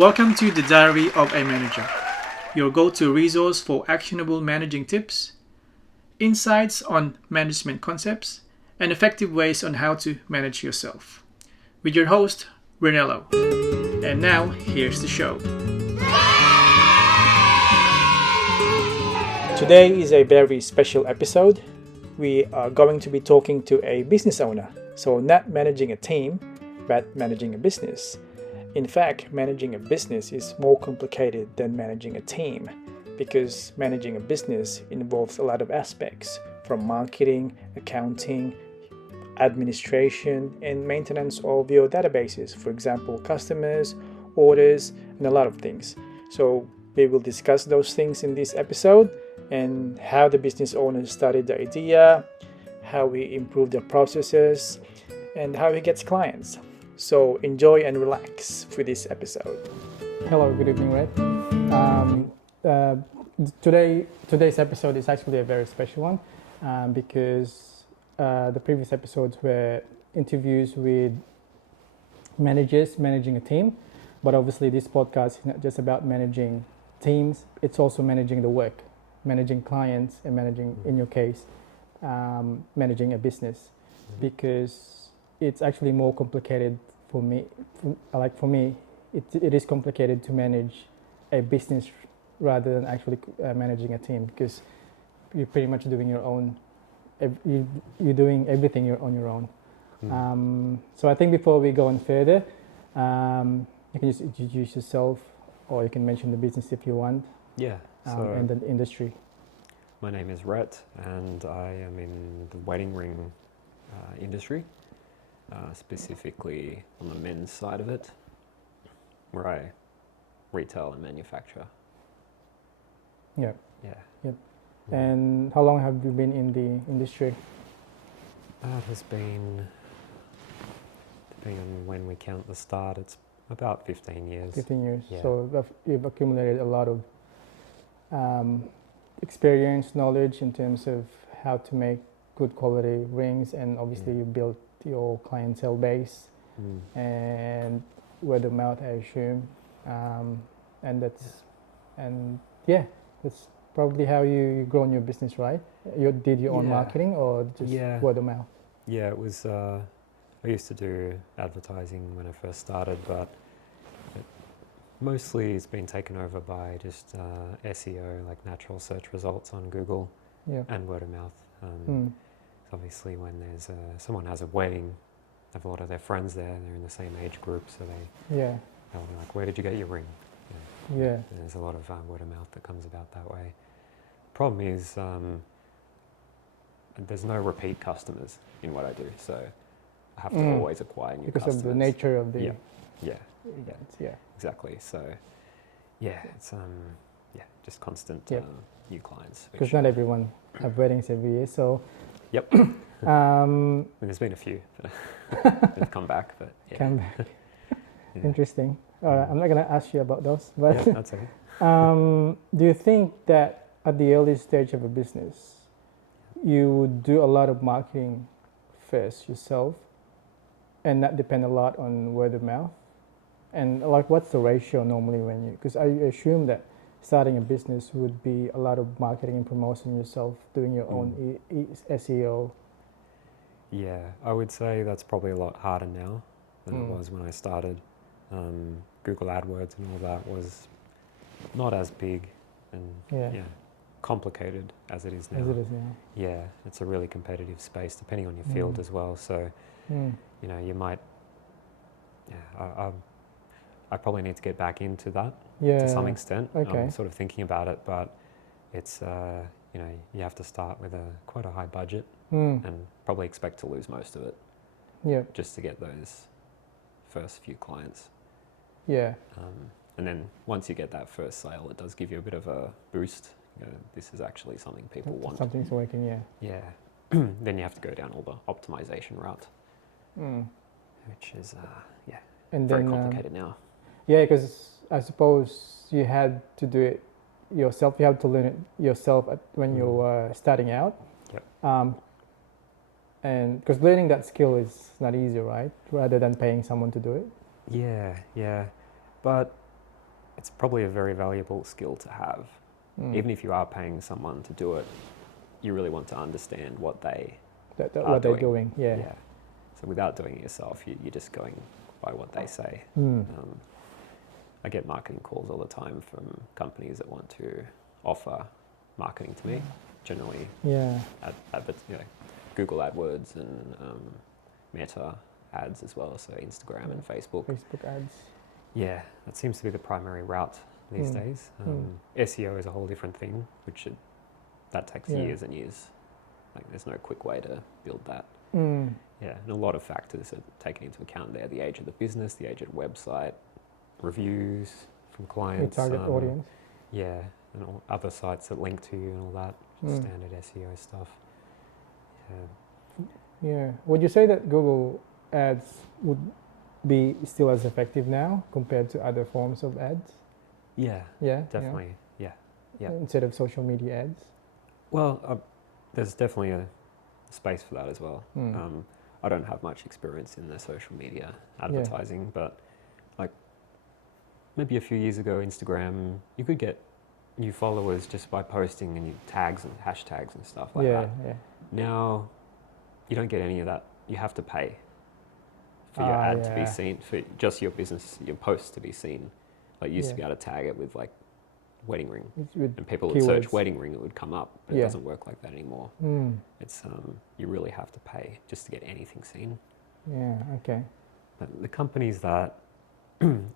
Welcome to the Diary of a Manager, your go-to resource for actionable managing tips, insights on management concepts, and effective ways on how to manage yourself. With your host, Brunello. And now, here's the show. Today is a very special episode. We are going to be talking to a business owner. So not managing a team, but managing a business. In fact, managing a business is more complicated than managing a team because managing a business involves a lot of aspects from marketing, accounting, administration, and maintenance of your databases. For example, customers, orders, and a lot of things. So we will discuss those things in this episode and how the business owner started the idea, how we improve the processes, and how he gets clients. So enjoy and relax for this episode. Hello, good evening, Red. Today's episode is actually a very special one because the previous episodes were interviews with managers managing a team, but obviously this podcast is not just about managing teams, it's also managing the work, managing clients, and managing, in your case, managing a business, because it's actually more complicated for me. For me, it is complicated to manage a business rather than actually managing a team, because you're pretty much doing your own. You're doing everything on your own. So I think before we go on further, you can just introduce yourself, or you can mention the business if you want. Yeah. And the industry. My name is Rhett, and I am in the wedding ring industry. Specifically on the men's side of it, where I retail and manufacture. Yeah. Yeah. Yep. And how long have you been in the industry? That has been, depending on when we count the start, it's about 15 years. 15 years. Yeah. So you've accumulated a lot of experience, knowledge in terms of how to make good quality rings, and obviously you built your clientele base and word of mouth, I assume, that's probably how you grown your business, right? You did your own marketing or just word of mouth? Yeah, it was. I used to do advertising when I first started, but mostly it's been taken over by just SEO, like natural search results on Google, and word of mouth. Obviously, when there's someone has a wedding, they have a lot of their friends there, they're in the same age group, so they'll be like, where did you get your ring? And there's a lot of word of mouth that comes about that way. Problem is, there's no repeat customers in what I do, so I have to always acquire new customers. Because of the nature of the events. Yeah, exactly. So, it's just constant new clients. Because not everyone have weddings every year, so. Yep. There's been a few that have come back, but come back. Interesting. All right, I'm not going to ask you about those, but that's okay. Do you think that at the early stage of a business, you would do a lot of marketing first yourself, and not depend a lot on word of mouth? And like, what's the ratio normally when you? Because I assume that starting a business would be a lot of marketing and promotion yourself, doing your own SEO. Yeah, I would say that's probably a lot harder now than it was when I started. Google AdWords and all that was not as big and complicated as it is now. Yeah, it's a really competitive space depending on your field as well. So, you might, I probably need to get back into that to some extent. Okay. I'm sort of thinking about it, but it's, you have to start with quite a high budget and probably expect to lose most of it just to get those first few clients. Yeah. And then once you get that first sale, it does give you a bit of a boost. This is actually something people want. Something's working, Yeah. Then you have to go down all the optimization route, which is, and very then, complicated now. Yeah, because I suppose you had to do it yourself. You have to learn it yourself when you were starting out. Yep. And because learning that skill is not easy, right? Rather than paying someone to do it. Yeah. But it's probably a very valuable skill to have. Even if you are paying someone to do it, you really want to understand what they what they're doing. Yeah. So without doing it yourself, you're just going by what they say. I get marketing calls all the time from companies that want to offer marketing to me, generally Google AdWords and Meta ads as well, so Instagram and Facebook. Facebook ads. Yeah, that seems to be the primary route these days. SEO is a whole different thing, that takes years and years. Like, there's no quick way to build that. Yeah, and a lot of factors are taken into account there: the age of the business, the age of the website, reviews from clients, your target audience. Yeah, and all other sites that link to you and all that standard SEO stuff. Yeah. Would you say that Google ads would be still as effective now compared to other forms of ads? Yeah. Yeah. Definitely. Yeah. Instead of social media ads. Well, there's definitely a space for that as well. I don't have much experience in the social media advertising, but like maybe a few years ago, Instagram, you could get new followers just by posting and tags and hashtags and stuff like that. Yeah. Now, you don't get any of that. You have to pay for your ad to be seen, for just your business, your post to be seen. Like, you used to be able to tag it with like wedding ring, and people would search wedding ring, it would come up, but it doesn't work like that anymore. It's you really have to pay just to get anything seen. Yeah. Okay. But the companies that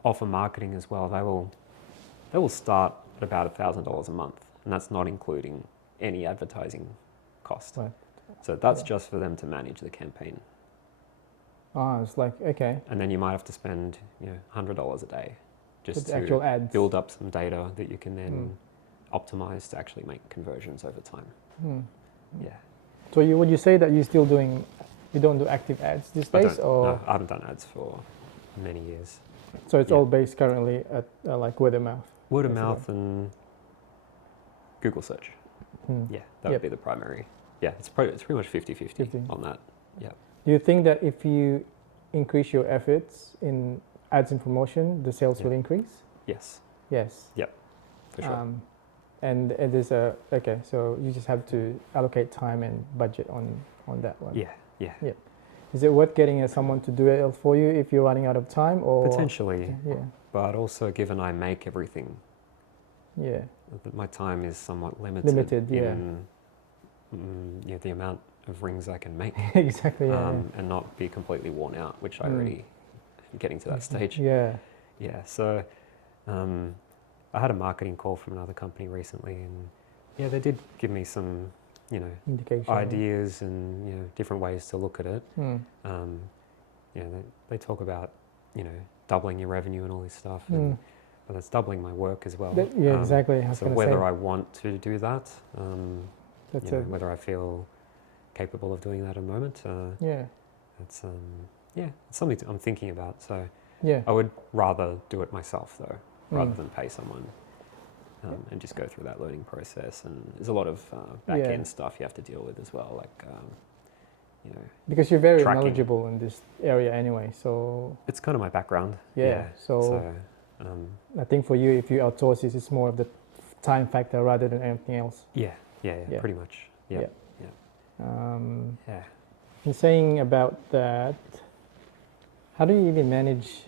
offer marketing as well, they will start at about $1,000 a month, and that's not including any advertising cost. Right. So that's just for them to manage the campaign. It's like, okay. And then you might have to spend $100 a day just to actual ads. Build up some data that you can then optimize to actually make conversions over time. Yeah. So would you say that you don't do active ads these days? No, I haven't done ads for many years. So it's all based currently at like word of mouth? Word of mouth and Google search. Yeah, that would be the primary. Yeah, it's pretty much 50-50 on that. Yeah. Do you think that if you increase your efforts in ads and promotion, the sales will increase? Yes. Yes. Yep, for sure. And there's so you just have to allocate time and budget on that one. Yeah. Is it worth getting someone to do it for you if you're running out of time, or potentially? Yeah. But also, given I make everything, my time is somewhat limited. In, the amount of rings I can make. Exactly. And not be completely worn out, which I already am getting to that stage. Yeah. So, I had a marketing call from another company recently, and they did give me some, indication, ideas and different ways to look at it. They talk about doubling your revenue and all this stuff, but that's doubling my work as well. Exactly. So whether I want to do that, whether I feel capable of doing that at the moment, it's something I'm thinking about. So I would rather do it myself though, rather than pay someone. And just go through that learning process, and there's a lot of back-end stuff you have to deal with as well, like because you're very tracking. Knowledgeable in this area anyway, so it's kind of my background. So I think for you, if you outsource this, it's more of the time factor rather than anything else. Yeah, pretty much. Yeah. And saying about that, how do you even manage,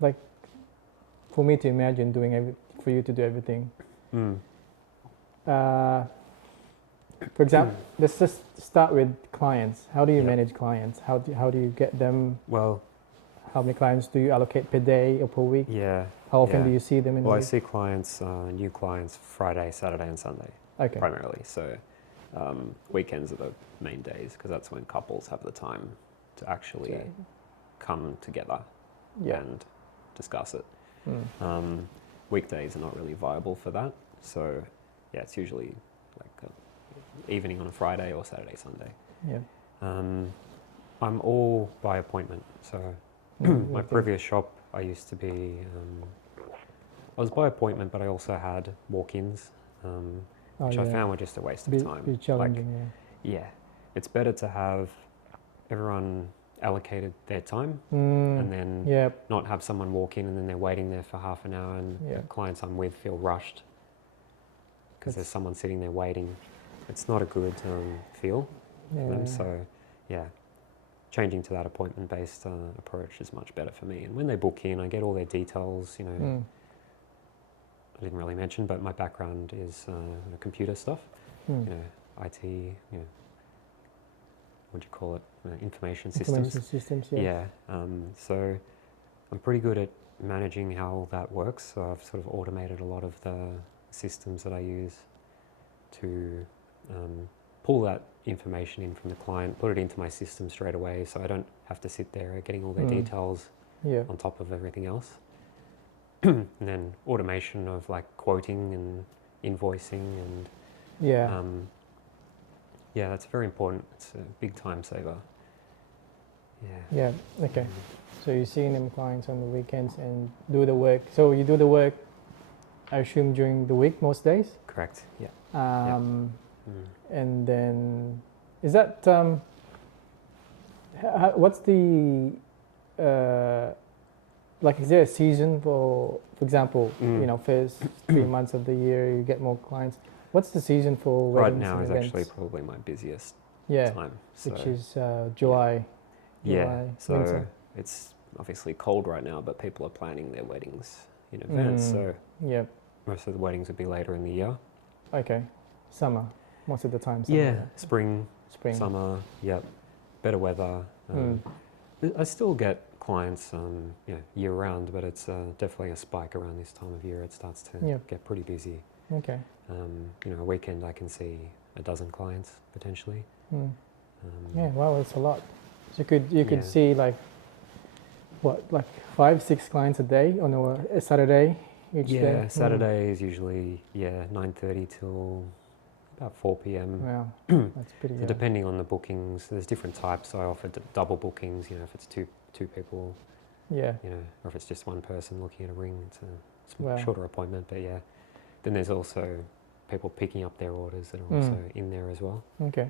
like, for me to imagine for you to do everything? For example, let's just start with clients. How do you manage clients? How do you get them? Well, how many clients do you allocate per day or per week? Yeah. How often do you see them in a week? I see clients, new clients, Friday, Saturday, and Sunday. Okay. Primarily. So weekends are the main days because that's when couples have the time to actually come together and discuss it. Weekdays are not really viable for that. So it's usually like evening on a Friday or Saturday, Sunday. I'm all by appointment. So my previous shop, I used to be, I was by appointment, but I also had walk-ins, which I found were just a waste of time. Be challenging, it's better to have everyone allocated their time, and then Yep. not have someone walk in and then they're waiting there for half an hour, and the clients I'm with feel rushed because there's someone sitting there waiting. It's not a good feel for them. So, yeah, changing to that appointment-based approach is much better for me. And when they book in, I get all their details. You know, I didn't really mention, but my background is computer stuff. You know, IT. You know, what do you call it? Information systems. Information systems. Yeah. So I'm pretty good at managing how all that works. So I've sort of automated a lot of the systems that I use to pull that information in from the client, put it into my system straight away, so I don't have to sit there getting all their details on top of everything else. And then automation of like quoting and invoicing and that's very important. It's a big time saver. Yeah. Okay. So you're seeing them clients on the weekends and do the work. So you do the work, I assume, during the week most days? Correct. Yeah. And then is that what's the like, is there a season for example, you know, first 3 months of the year you get more clients? What's the season for weddings? Right now and is events? actually probably my busiest time. So which is July. So winter. it's obviously cold right now, but people are planning their weddings in advance. So most of the weddings would be later in the year. Okay. Summer, most of the time. Summer, Spring, summer. Better weather. I still get clients, year round, but it's definitely a spike around this time of year. It starts to get pretty busy. Okay. A weekend I can see a dozen clients potentially. Wow, that's a lot. So you could see like 5-6 clients a day on a Saturday each day? Saturday is usually 9:30 till about 4 p.m. Wow, that's pretty good. Depending on the bookings, there's different types. I offer double bookings, if it's two people, or if it's just one person looking at a ring, it's a shorter appointment, but Then there's also people picking up their orders that are also in there as well. Okay.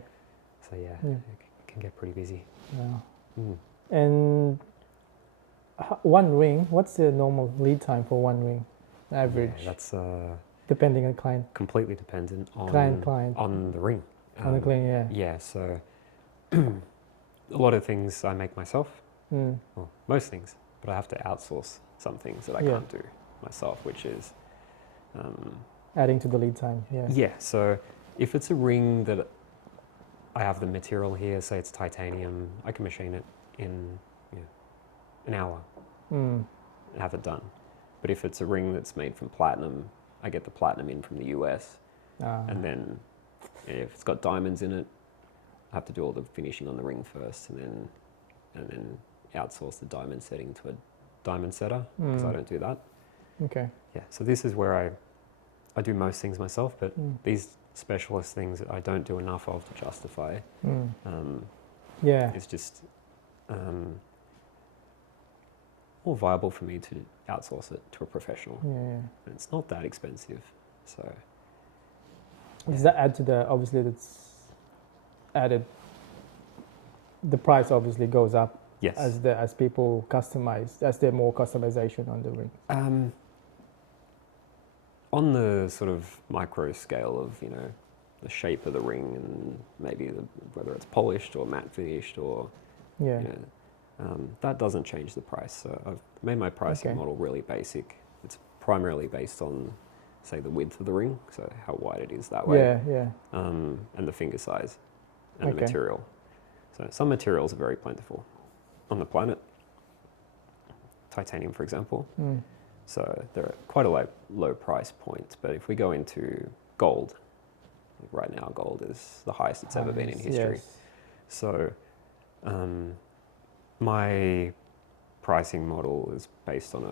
So it can get pretty busy. Wow. And one ring, what's the normal lead time for one ring, average? That's depending on client. Completely dependent on client on the ring. On the client, so a lot of things I make myself. Well, most things, but I have to outsource some things that I can't do myself, which is adding to the lead time. So if it's a ring that I have the material here, say it's titanium, I can machine it in an hour and have it done. But if it's a ring that's made from platinum, I get the platinum in from the US, and then if it's got diamonds in it, I have to do all the finishing on the ring first, and then outsource the diamond setting to a diamond setter, because I don't do that. Okay. So this is where I do most things myself, but these specialist things that I don't do enough of to justify. It's just more viable for me to outsource it to a professional. And it's not that expensive, so. Does that add to obviously that's added, the price obviously goes up as people customize, as there more customization on the ring? On the sort of micro scale of, the shape of the ring and maybe whether it's polished or matte finished or, that doesn't change the price. So I've made my pricing model really basic. It's primarily based on, say, the width of the ring, so how wide it is that way, and the finger size and the material. So some materials are very plentiful on the planet. Titanium, for example. So they're at quite a low price point. But if we go into gold, right now gold is the highest it's ever been in history. So my pricing model is based on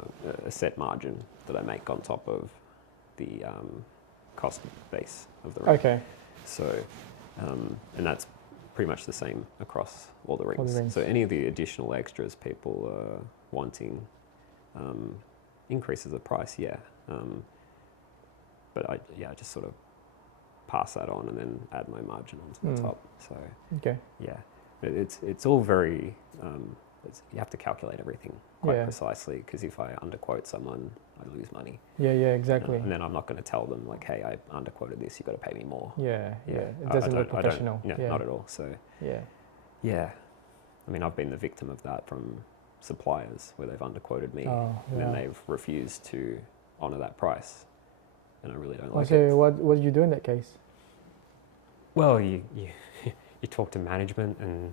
a set margin that I make on top of the cost base of the ring. Okay. So, and that's pretty much the same across all the rings. So any of the additional extras people are wanting increases the price, but I just sort of pass that on and then add my margin onto the top. So it's all very, you have to calculate everything quite Yeah. precisely, because if I underquote someone, I lose money. Yeah, exactly. And then I'm not going to tell them like, hey, I underquoted this, you've got to pay me more. Yeah. It I doesn't don't- look professional. Yeah, not at all. So Yeah. yeah, I mean, I've been the victim of that from suppliers where they've underquoted me, Oh, and then yeah. they've refused to honour that price, and I really don't like So it. what did you do in that case? Well, you you talk to management, and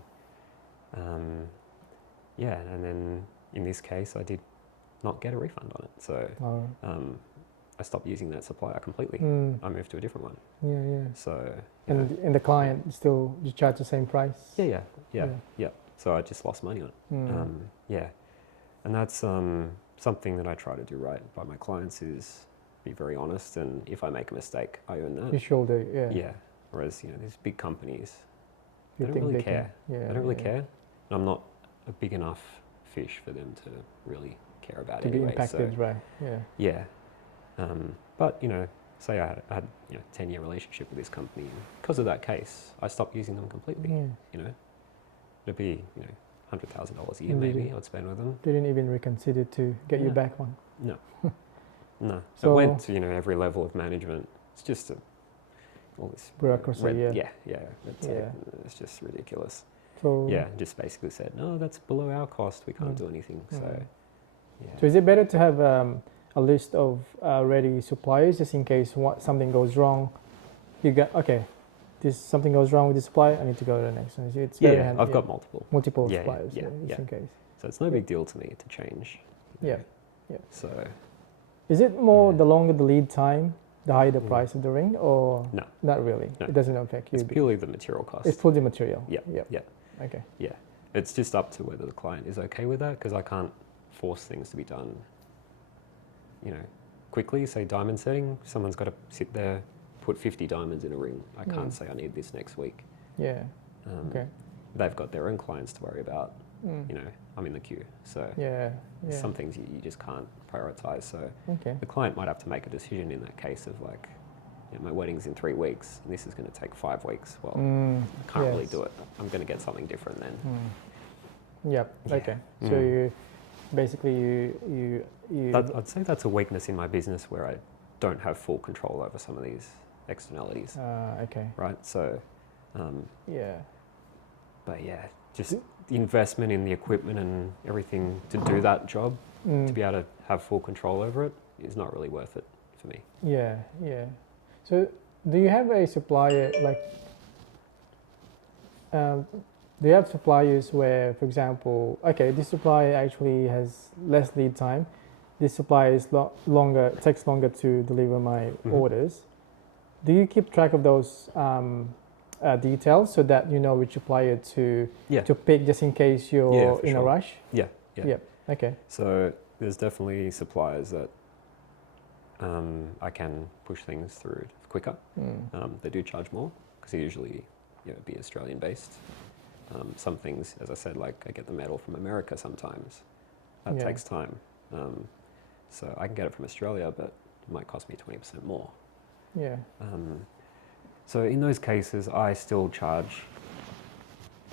and then in this case, I did not get a refund on it, so I stopped using that supplier completely. I moved to a different one. Yeah. So And the client still, you charge the same price? Yeah. So I just lost money on it. And that's something that I try to do right by my clients, is be very honest, and if I make a mistake, I own that. You shoulder, Yeah. Whereas these big companies, You they don't think really they care. can- They don't really care. And I'm not a big enough fish for them to really care about To it be anyway. impacted, So, right? Yeah. but say I had a 10-year relationship with this company, and because of that case, I stopped using them completely. Yeah. It'd be $100,000 a year And they maybe did- I'd spend with them. They didn't even reconsider to get you No. back one. No. So- it went to every level of management. It's just all this Bureaucracy, yeah. red tape. Yeah. It's just ridiculous. So Just basically said, no, that's below our cost. We can't do anything. So, So is it better to have a list of ready suppliers just in case something goes wrong? You got something goes wrong with the supplier. I need to go to the next one. It's better to have, I've got multiple. Yeah, suppliers. yeah, just yeah. in case. So it's no big deal to me to change. Yeah. So Is it more Yeah. the longer the lead time, the higher the price of the ring, or No. Not really. No. It doesn't affect you. it's purely the material cost. It's purely material. Yeah. Okay. Yeah. It's just up to whether the client is okay with that, because I can't force things to be done, quickly. Say diamond setting, someone's got to sit there, put 50 diamonds in a ring. I can't say I need this next week. Yeah. Okay. They've got their own clients to worry about. I'm in the queue. So Yeah. some things you just can't prioritize. So Okay. the client might have to make a decision in that case of like, my wedding's in 3 weeks and this is going to take 5 weeks. Well, I can't really do it. I'm going to get something different then. Yep. Yeah. Okay. So you basically you I'd say that's a weakness in my business, where I don't have full control over some of these externalities. okay. Right. So, Yeah. but just the investment in the equipment and everything to do that job, to be able to have full control over it, is not really worth it for me. Yeah. So do you have a supplier do you have suppliers where, for example, this supplier actually has less lead time, this supplier is takes longer to deliver my orders? Do you keep track of those details so that you know which supplier to pick, just in case you're in a rush? Yeah. Okay. So there's definitely suppliers that I can push things through quicker. They do charge more because they usually be Australian based. Some things, as I said, like I get the metal from America sometimes. That takes time. So I can get it from Australia, but it might cost me 20% more. Yeah. So in those cases, I still charge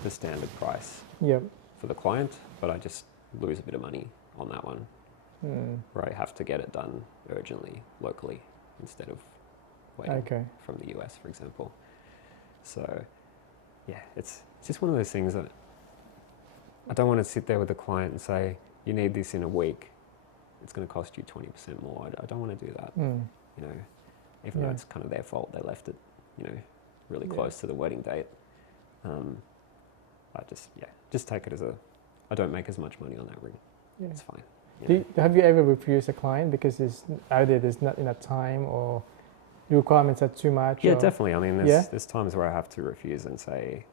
the standard price for the client, but I just lose a bit of money on that one, where I have to get it done urgently locally instead of waiting from the US, for example. So it's just one of those things that I don't want to sit there with the client and say, you need this in a week, it's going to cost you 20% more. I don't want to do that. Even though it's kind of their fault, they left it really close to the wedding date. I just take it as I don't make as much money on that ring. It's fine. Have you ever refused a client because there's not enough time, or the requirements are too much? Yeah, definitely. I mean, there's times where I have to refuse and say,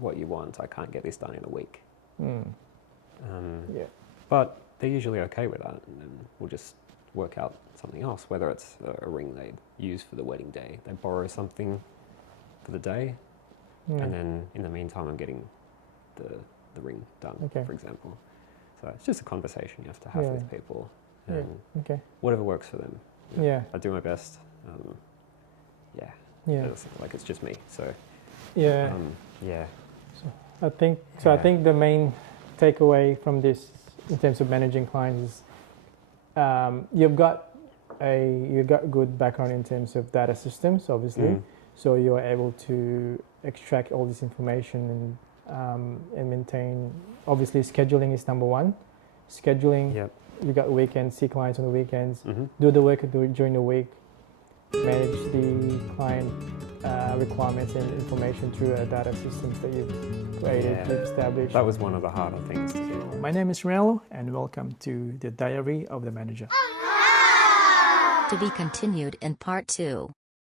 what you want, I can't get this done in a week. But they're usually okay with that, and then we'll just work out something else, whether it's a ring they use for the wedding day. They borrow something for the day, and then in the meantime I'm getting the ring done, for example. So it's just a conversation you have to have with people, and whatever works for them. I do my best. It's like it's just me. So Yeah. I think so. I think the main takeaway from this, in terms of managing clients, is you've got good background in terms of data systems, obviously. So you're able to extract all this information and maintain. Obviously, scheduling is number one. Scheduling. Yep. You got weekends, see clients on the weekends, do the work during the week, manage the client requirements and information through a data systems that you've created, you've established. That was one of the harder things to do. My name is Ronaldo, and welcome to the Diary of the Manager. To be continued in part 2.